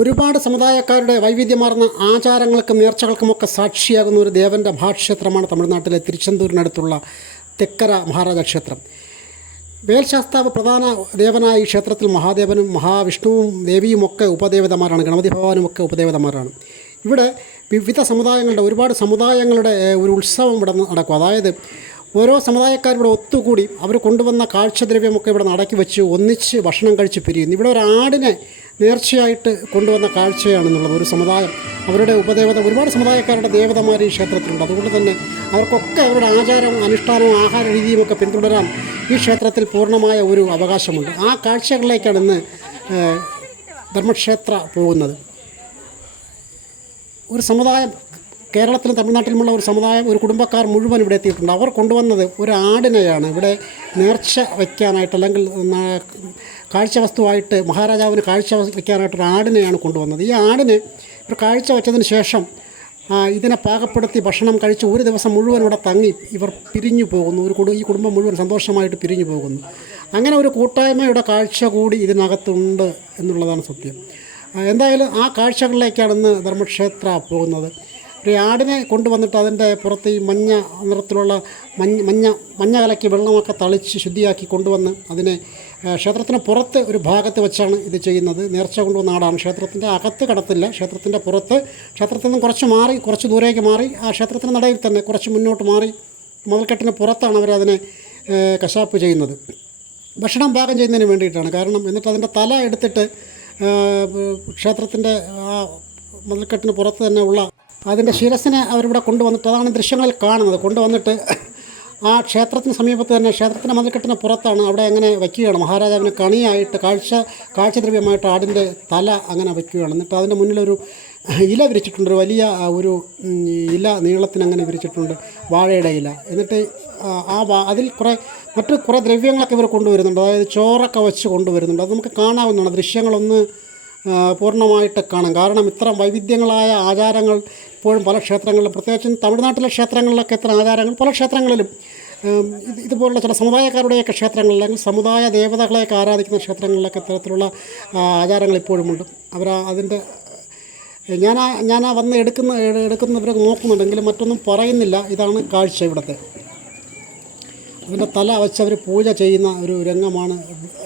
ഒരുപാട് സമുദായക്കാരുടെ വൈവിധ്യമാർന്ന ആചാരങ്ങൾക്കും നേർച്ചകൾക്കുമൊക്കെ സാക്ഷിയാകുന്ന ഒരു ദേവന്റെ മഹാക്ഷേത്രമാണ് തമിഴ്നാട്ടിലെ തിരുച്ചെന്തൂരിനടുത്തുള്ള തെക്കര മഹാരാജ ക്ഷേത്രം വേൽശാസ്താവ് പ്രധാന ദേവനായ ഈ ക്ഷേത്രത്തിൽ മഹാദേവനും മഹാവിഷ്ണുവും ദേവിയുമൊക്കെ ഉപദേവതമാരാണ് ഗണപതി ഭഗവാനുമൊക്കെ ഉപദേവതമാരാണ്. ഇവിടെ വിവിധ സമുദായങ്ങളുടെ ഒരുപാട് സമുദായങ്ങളുടെ ഒരു ഉത്സവം ഇവിടെ നടക്കും. അതായത് ഓരോ സമുദായക്കാർ ഇവിടെ ഒത്തുകൂടി അവർ കൊണ്ടുവന്ന കാഴ്ചദ്രവ്യമൊക്കെ ഇവിടെ നടക്കി വെച്ച് ഒന്നിച്ച് ഭക്ഷണം കഴിച്ച് പിരിയുന്നു. ഇവിടെ ഒരു ആടിനെ നേർച്ചയായിട്ട് കൊണ്ടുവന്ന കാഴ്ചയാണെന്നുള്ളത് ഒരു സമുദായം. അവരുടെ ഉപദേവത ഒരുപാട് സമുദായക്കാരുടെ ദേവതമാർ ഈ ക്ഷേത്രത്തിലുണ്ട്. അതുകൊണ്ട് തന്നെ അവർക്കൊക്കെ അവരുടെ ആചാരവും അനുഷ്ഠാനവും ആഹാര രീതിയും ഒക്കെ പിന്തുടരാൻ ഈ ക്ഷേത്രത്തിൽ പൂർണമായ ഒരു അവകാശമുണ്ട്. ആ കാഴ്ചകളിലേക്കാണ് ഇന്ന് ധർമ്മക്ഷേത്ര പോകുന്നത്. ഒരു സമുദായം കേരളത്തിലും തമിഴ്നാട്ടിലുമുള്ള ഒരു സമുദായം ഒരു കുടുംബക്കാർ മുഴുവൻ ഇവിടെ എത്തിയിട്ടുണ്ട്. അവർ കൊണ്ടുവന്നത് ഒരു ആടിനെയാണ് ഇവിടെ നേർച്ച വയ്ക്കാനായിട്ട് അല്ലെങ്കിൽ കാഴ്ച വസ്തുവായിട്ട് മഹാരാജാവിന് കാഴ്ച വയ്ക്കാനായിട്ട് ഒരു ആടിനെയാണ് കൊണ്ടുവന്നത്. ഈ ആടിന് ഒരു കാഴ്ച വെച്ചതിന് ശേഷം ഇതിനെ പാകപ്പെടുത്തി ഭക്ഷണം കഴിച്ച് ഒരു ദിവസം മുഴുവൻ ഇവിടെ തങ്ങി ഇവർ പിരിഞ്ഞു പോകുന്നു. ഒരു കുടു ഈ കുടുംബം മുഴുവൻ സന്തോഷമായിട്ട് പിരിഞ്ഞു പോകുന്നു. അങ്ങനെ ഒരു കൂട്ടായ്മയുടെ കാഴ്ച കൂടി ഇതിനകത്തുണ്ട് എന്നുള്ളതാണ് സത്യം. എന്തായാലും ആ കാഴ്ചകളിലേക്കാണ് ഇന്ന് ധർമ്മക്ഷേത്ര പോകുന്നത്. ഒരു ആടിനെ കൊണ്ടുവന്നിട്ട് അതിന്റെ പുറത്ത് ഈ മഞ്ഞ നിറത്തിലുള്ള മഞ്ഞ മഞ്ഞ മഞ്ഞ കലക്കി വെള്ളമൊക്കെ തളിച്ച് ശുദ്ധിയാക്കി കൊണ്ടുവന്ന് അതിനെ ക്ഷേത്രത്തിന് പുറത്ത് ഒരു ഭാഗത്ത് വെച്ചാണ് ഇത് ചെയ്യുന്നത്. നേർച്ച കൊണ്ടുവന്ന ആടാണ്. ക്ഷേത്രത്തിന്റെ അകത്ത് കടത്തില്ല. ക്ഷേത്രത്തിന്റെ പുറത്ത് ക്ഷേത്രത്തിൽ നിന്ന് കുറച്ച് മാറി കുറച്ച് ദൂരേക്ക് മാറി ആ ക്ഷേത്രത്തിന് നടയിൽ തന്നെ കുറച്ച് മുന്നോട്ട് മാറി മുതൽക്കെട്ടിന് പുറത്താണ് അവരതിനെ കശാപ്പ് ചെയ്യുന്നത്. ഭക്ഷണം പാകം ചെയ്യുന്നതിന് വേണ്ടിയിട്ടാണ്. കാരണം എന്നിട്ട് അതിന്റെ തല എടുത്തിട്ട് ക്ഷേത്രത്തിന്റെ ആ മതിൽക്കെട്ടിന് പുറത്ത് തന്നെ ഉള്ള അതിന്റെ ശിരസിനെ അവരിവിടെ കൊണ്ടുവന്നിട്ട് അതാണ് ദൃശ്യങ്ങളിൽ കാണുന്നത്. കൊണ്ടുവന്നിട്ട് ആ ക്ഷേത്രത്തിന് സമീപത്ത് തന്നെ ക്ഷേത്രത്തിന്റെ മതിൽക്കെട്ടിന് പുറത്താണ് അവിടെ അങ്ങനെ വയ്ക്കുകയാണ്. മഹാരാജാവിന് കണിയായിട്ട് കാഴ്ച കാഴ്ചദ്രവ്യമായിട്ട് ആടിന്റെ തല അങ്ങനെ വയ്ക്കുകയാണ്. എന്നിട്ട് അതിന്റെ മുന്നിലൊരു ഇല വിരിച്ചിട്ടുണ്ട്. ഒരു വലിയ ഒരു ഇല നീളത്തിന് അങ്ങനെ വിരിച്ചിട്ടുണ്ട്. വാഴയുടെ ഇല. എന്നിട്ട് ആ, അതിൽ കുറേ മറ്റു കുറേ ദ്രവ്യങ്ങളൊക്കെ ഇവർ കൊണ്ടുവരുന്നുണ്ട്. അതായത് ചോറൊക്കെ വെച്ച് കൊണ്ടുവരുന്നുണ്ട്. അത് നമുക്ക് കാണാവുന്നതാണ്. ദൃശ്യങ്ങളൊന്ന് പൂർണമായിട്ട് കാണാം. കാരണം ഇത്തരം വൈവിധ്യങ്ങളായ ആചാരങ്ങൾ ഇപ്പോഴും പല ക്ഷേത്രങ്ങളിലും പ്രത്യേകിച്ചും തമിഴ്നാട്ടിലെ ക്ഷേത്രങ്ങളിലൊക്കെ ഇത്തരം ആചാരങ്ങൾ പല ക്ഷേത്രങ്ങളിലും ഇതുപോലുള്ള ചില സമുദായക്കാരുടെയൊക്കെ ക്ഷേത്രങ്ങളിൽ അല്ലെങ്കിൽ സമുദായ ദേവതകളെയൊക്കെ ആരാധിക്കുന്ന ക്ഷേത്രങ്ങളിലൊക്കെ ഇത്തരത്തിലുള്ള ആചാരങ്ങൾ ഇപ്പോഴുമുണ്ട് അവർ അതിന്റെ ഞാൻ ഞാൻ വന്ന് എടുക്കുന്ന എടുക്കുന്നവരൊക്കെ നോക്കുന്നുണ്ടെങ്കിലും മറ്റൊന്നും പറയുന്നില്ല. ഇതാണ് കാഴ്ച ഇവിടുത്തെ. അതിന്റെ തല വെച്ച് അവർ പൂജ ചെയ്യുന്ന ഒരു രംഗമാണ്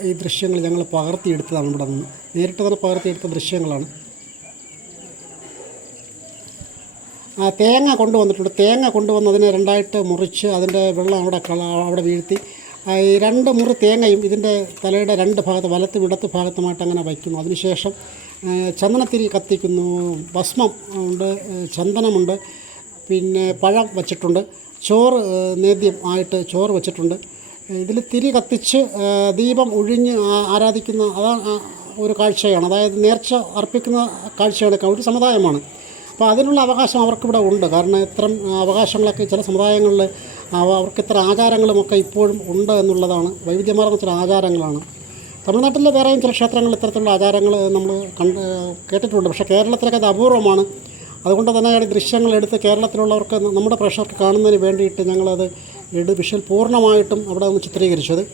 ഈ ദൃശ്യങ്ങൾ ഞങ്ങൾ പകർത്തിയെടുത്തതാണ് ഇവിടെ നിന്ന്. നേരിട്ട് തന്നെ പകർത്തിയെടുത്ത ദൃശ്യങ്ങളാണ് ആ തേങ്ങ കൊണ്ടുവന്നിട്ടുണ്ട്. തേങ്ങ കൊണ്ടുവന്നതിനെ രണ്ടായിട്ട് മുറിച്ച് അതിന്റെ വെള്ളം അവിടെ അവിടെ വീഴ്ത്തി. ഈ രണ്ട് മുറി തേങ്ങയും ഇതിന്റെ തലയുടെ രണ്ട് ഭാഗത്ത് വലത്തും ഇടത്ത് ഭാഗത്തുമായിട്ട് അങ്ങനെ വയ്ക്കുന്നു. അതിനുശേഷം ചന്ദനത്തിരി കത്തിക്കുന്നു. ഭസ്മം ഉണ്ട് ചന്ദനമുണ്ട്. പിന്നെ പഴം വച്ചിട്ടുണ്ട്. ചോറ് നേദ്യം ആയിട്ട് ചോറ് വച്ചിട്ടുണ്ട്. ഇതിൽ തിരി കത്തിച്ച് ദീപം ഒഴിഞ്ഞ് ആരാധിക്കുന്ന അതാണ് ഒരു കാഴ്ചയാണ്. അതായത് നേർച്ച അർപ്പിക്കുന്ന കാഴ്ചയാണ് ഒരു സമുദായമാണ്. അപ്പോൾ അതിനുള്ള അവകാശം അവർക്കിവിടെ ഉണ്ട്. കാരണം ഇത്തരം അവകാശങ്ങളൊക്കെ ചില സമുദായങ്ങളിൽ അവർക്ക് ഇത്തരം ആചാരങ്ങളുമൊക്കെ ഇപ്പോഴും ഉണ്ട് എന്നുള്ളതാണ്. വൈവിധ്യമാർന്ന ചില ആചാരങ്ങളാണ്. തമിഴ്നാട്ടിലെ വേറെയും ചില ക്ഷേത്രങ്ങളിൽ ഇത്തരത്തിലുള്ള ആചാരങ്ങൾ നമ്മൾ കണ്ട് കേട്ടിട്ടുണ്ട്. പക്ഷേ കേരളത്തിലൊക്കെ അത് അപൂർവമാണ്. അതുകൊണ്ട് തന്നെ ഈ ദൃശ്യങ്ങൾ എടുത്ത് കേരളത്തിലുള്ളവർക്ക് നമ്മുടെ പ്രേക്ഷകർക്ക് കാണുന്നതിന് വേണ്ടിയിട്ട് ഞങ്ങളത് എടു വിഷ്വൽ പൂർണമായിട്ടും അവിടെ ഒന്ന് ചിത്രീകരിച്ചത്.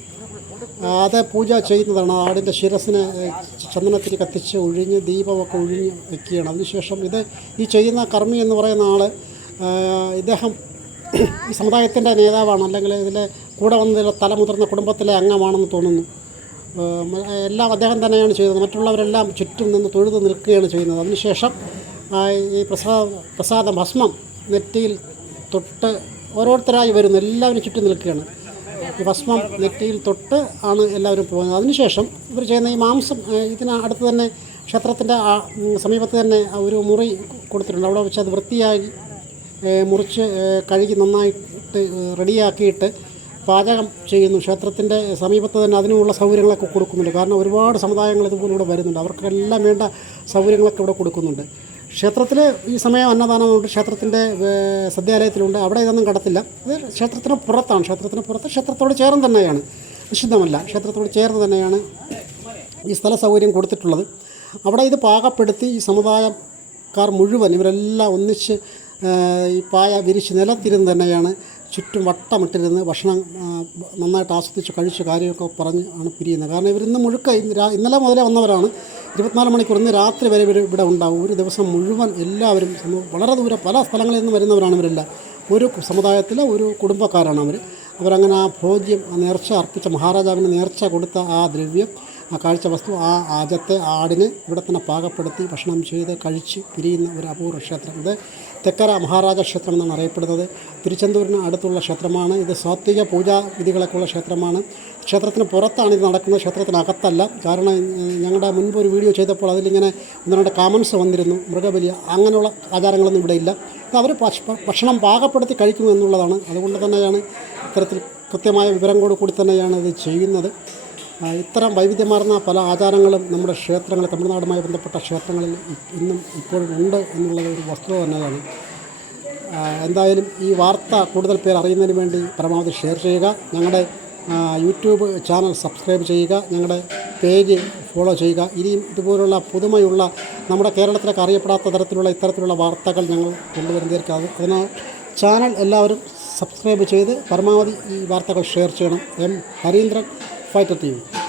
അത് പൂജ ചെയ്യുന്നതാണ് ആടിന്റെ ശിരസിനെ ചന്ദനത്തിൽ കത്തിച്ച് ഒഴിഞ്ഞ് ദീപമൊക്കെ ഒഴിഞ്ഞ് വെക്കുകയാണ്. അതിനുശേഷം ഇത് ഈ ചെയ്യുന്ന കർമ്മി എന്ന് പറയുന്ന ആൾ ഇദ്ദേഹം ഈ സമുദായത്തിന്റെ നേതാവാണ്. അല്ലെങ്കിൽ ഇതിലെ കൂടെ വന്നതിലെ തലമുതിർന്ന കുടുംബത്തിലെ അംഗമാണെന്ന് തോന്നുന്നു. എല്ലാം അദ്ദേഹം തന്നെയാണ് ചെയ്തത്. മറ്റുള്ളവരെല്ലാം ചുറ്റും നിന്ന് തൊഴുത് നിൽക്കുകയാണ് ചെയ്യുന്നത്. അതിനുശേഷം ഈ പ്രസാദ പ്രസാദ ഭസ്മം നെറ്റിയിൽ തൊട്ട് ഓരോരുത്തരായി വരുന്നു. എല്ലാവരും ചുറ്റും നിൽക്കുകയാണ്. ഈ ഭസ്മം നെറ്റിയിൽ തൊട്ട് ആണ് എല്ലാവരും പോകുന്നത്. അതിനുശേഷം ഇവർ ചെയ്യുന്ന ഈ മാംസം ഇതിന് അടുത്ത് തന്നെ ക്ഷേത്രത്തിന്റെ സമീപത്ത് തന്നെ ഒരു മുറി കൊടുത്തിട്ടുണ്ട്. അവിടെ വെച്ച് അത് വൃത്തിയായി മുറിച്ച് കഴുകി നന്നായിട്ട് റെഡിയാക്കിയിട്ട് പാചകം ചെയ്യുന്നു. ക്ഷേത്രത്തിന്റെ സമീപത്ത് തന്നെ അതിനുള്ള സൗകര്യങ്ങളൊക്കെ കൊടുക്കുന്നുണ്ട്. കാരണം ഒരുപാട് സമുദായങ്ങൾ ഇതുപോലെ ഇവിടെ വരുന്നുണ്ട്. അവർക്കെല്ലാം വേണ്ട സൗകര്യങ്ങളൊക്കെ ഇവിടെ കൊടുക്കുന്നുണ്ട്. ക്ഷേത്രത്തിൽ ഈ സമയം അന്നദാനമുണ്ട്. ക്ഷേത്രത്തിന്റെ സദ്യാലയത്തിലുണ്ട്. അവിടെ ഇതൊന്നും കടത്തില്ല. ഇത് ക്ഷേത്രത്തിന് പുറത്താണ്. ക്ഷേത്രത്തിന് പുറത്ത് ക്ഷേത്രത്തോട് ചേർന്ന് തന്നെയാണ്. നിഷിദ്ധമല്ല ക്ഷേത്രത്തോട് ചേർന്ന് തന്നെയാണ് ഈ സ്ഥല സൗകര്യം കൊടുത്തിട്ടുള്ളത്. അവിടെ ഇത് പാകപ്പെടുത്തി ഈ സമുദായക്കാർ മുഴുവൻ ഇവരെല്ലാം ഒന്നിച്ച് ഈ പായ വിരിച്ച് നിലത്തിരുന്ന് തന്നെയാണ് ചുറ്റും വട്ടമിട്ടിരുന്ന് ഭക്ഷണം നന്നായിട്ട് ആസ്വദിച്ച് കഴിച്ച് കാര്യമൊക്കെ പറഞ്ഞ് ആണ് പിരിയുന്നത്. കാരണം ഇവരിന്ന് മുഴുക്ക ഇന്ന് ഇന്നലെ മുതലേ വന്നവരാണ്. ഇരുപത്തിനാല് മണിക്കൂർ ഇന്ന് രാത്രി വരെ ഇവിടെ ഉണ്ടാവും. ഒരു ദിവസം മുഴുവൻ എല്ലാവരും വളരെ ദൂരെ പല സ്ഥലങ്ങളിൽ നിന്ന് വരുന്നവരാണ് ഇവരെല്ലാം. ഒരു സമുദായത്തിലെ ഒരു കുടുംബക്കാരാണ് അവർ അവരങ്ങനെ ആ ഭോജ്യം ആ നേർച്ച അർപ്പിച്ച മഹാരാജാവിന് നേർച്ച കൊടുത്ത ആ ദ്രവ്യം ആ കാഴ്ച വസ്തു ആ ആദ്യത്തെ ആടിനെ ഇവിടെ തന്നെ പാകപ്പെടുത്തി ഭക്ഷണം ചെയ്ത് കഴിച്ച് പിരിയുന്ന ഒരു അപൂർവ ക്ഷേത്രം. ഇത് തെക്കര മഹാരാജ ക്ഷേത്രം എന്നാണ് അറിയപ്പെടുന്നത്. തിരുച്ചെന്തൂരിന് അടുത്തുള്ള ക്ഷേത്രമാണ്. ഇത് സാത്വിക പൂജാ വിധികളൊക്കെയുള്ള ക്ഷേത്രമാണ്. ക്ഷേത്രത്തിന് പുറത്താണ് ഇത് നടക്കുന്നത്. ക്ഷേത്രത്തിനകത്തല്ല. കാരണം ഞങ്ങളുടെ മുൻപ് ഒരു വീഡിയോ ചെയ്തപ്പോൾ അതിലിങ്ങനെ ഒന്ന് രണ്ട് കാമൻസ് വന്നിരുന്നു. മൃഗബലി അങ്ങനെയുള്ള ആചാരങ്ങളൊന്നും ഇവിടെ ഇല്ല. അവർ ഭക്ഷണം പാകപ്പെടുത്തി കഴിക്കുന്നു എന്നുള്ളതാണ്. അതുകൊണ്ട് തന്നെയാണ് ഇത്തരത്തിൽ കൃത്യമായ വിവരങ്ങളോട് കൂടി തന്നെയാണ് ഇത് ചെയ്യുന്നത്. ഇത്തരം വൈവിധ്യമാർന്ന പല ആചാരങ്ങളും നമ്മുടെ ക്ഷേത്രങ്ങളിൽ തമിഴ്നാടുമായി ബന്ധപ്പെട്ട ക്ഷേത്രങ്ങളിൽ ഇന്നും ഇപ്പോഴും ഉണ്ട് എന്നുള്ളത് ഒരു വസ്തുത തന്നെയാണ്. എന്തായാലും ഈ വാർത്ത കൂടുതൽ പേർ അറിയുന്നതിന് വേണ്ടി പരമാവധി ഷെയർ ചെയ്യുക. ഞങ്ങളുടെ യൂട്യൂബ് ചാനൽ സബ്സ്ക്രൈബ് ചെയ്യുക. ഞങ്ങളുടെ പേജ് ഫോളോ ചെയ്യുക. ഇനിയും ഇതുപോലുള്ള പുതുമയുള്ള നമ്മുടെ കേരളത്തിലൊക്കെ അറിയപ്പെടാത്ത തരത്തിലുള്ള ഇത്തരത്തിലുള്ള വാർത്തകൾ ഞങ്ങൾ കൊണ്ടുവരുന്നതായിരിക്കും. അത് അതിനാൽ ചാനൽ എല്ലാവരും സബ്സ്ക്രൈബ് ചെയ്ത് പരമാവധി ഈ വാർത്തകൾ ഷെയർ ചെയ്യണം. M. Harindran fight the team.